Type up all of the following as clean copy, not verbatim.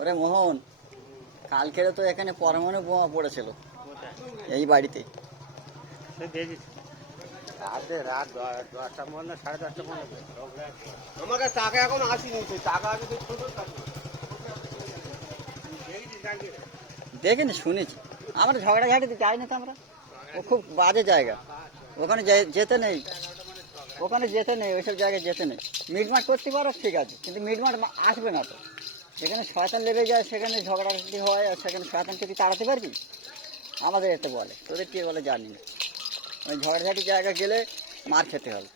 ওরে মোহন, কালকে তো এখানে পরমাণু বোমা পড়েছিল এই বাড়িতে। রাতে রাত 10টার মধ্যে 10:30টার মধ্যে আমার কাছে টাকা এখন আসেনি, সেই টাকা আগে তো ছোট টাকা। দেখিনি, শুনেছি। আমরা ঝগড়াঝাটিতে যাইনি তো আমরা। ও খুব বাজে জায়গা, ওখানে যেতে নেই, ওখানে যেতে নেই, ওইসব জায়গায় যেতে নেই। মিটমাট করতে পারো ঠিক আছে, কিন্তু মিটমাট আসবে না তো। যেখানে শয়তান লেগে যায় সেখানে ঝগড়াঝাটি হয়, আর সেখানে শয়তানকে তুই তাড়াতে পারবি? আমাদের এতে বলে, তোদের কে বলে জানি না। ওই ঝগড়াঝাটি জায়গা গেলে মার খেতে হবে।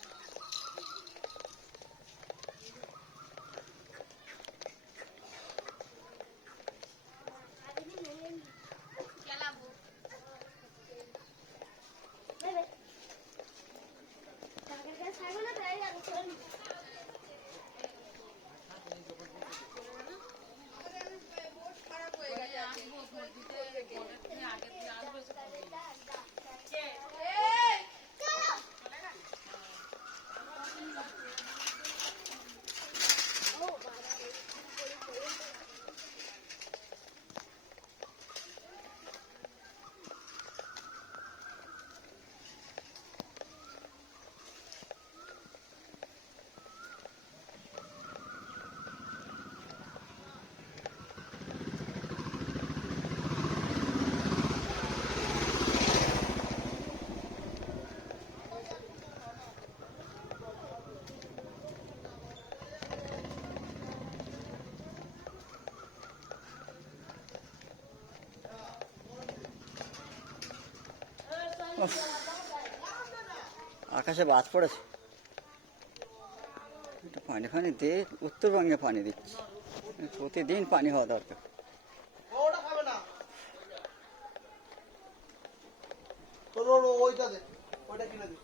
আকাশে বাজ পড়েছে, একটু পানি ফানি দে। উত্তরবঙ্গে পানি দিচ্ছে, প্রতিদিন পানি হওয়া দরকার। ওটা খাবে না, তোর ওইটা দে, ওইটা কিনে দে।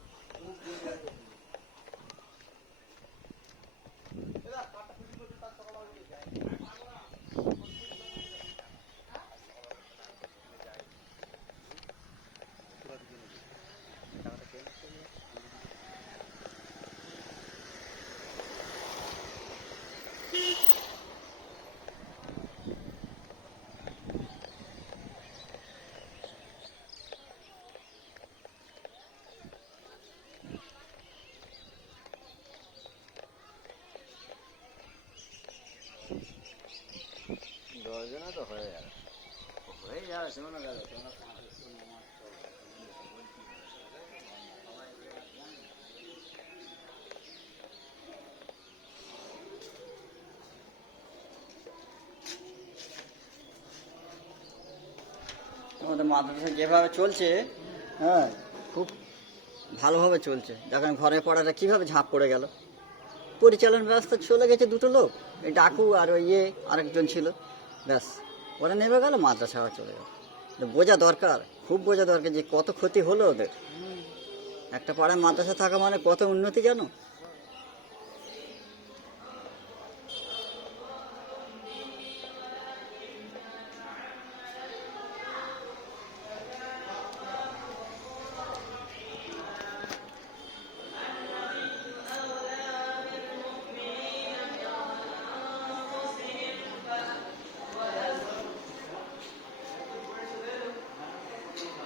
দশজনে তো হয়ে যাবে। শোনো দাদা, আমাদের মাদ্রাসা যেভাবে চলছে, হ্যাঁ, খুব ভালোভাবে চলছে। দেখেন ঘরে পড়াটা কীভাবে ঝাঁপ পড়ে গেল। পরিচালন ব্যবস্থা চলে গেছে দুটো লোক, এই ডাকু আর ওই আরেকজন ছিল, ব্যাস ওরা নেমে গেল, মাদ্রাসা চলে গেল। বোঝা দরকার, খুব বোঝা দরকার যে কত ক্ষতি হলো ওদের। একটা পাড়ায় মাদ্রাসা থাকা মানে কত উন্নতি জানো।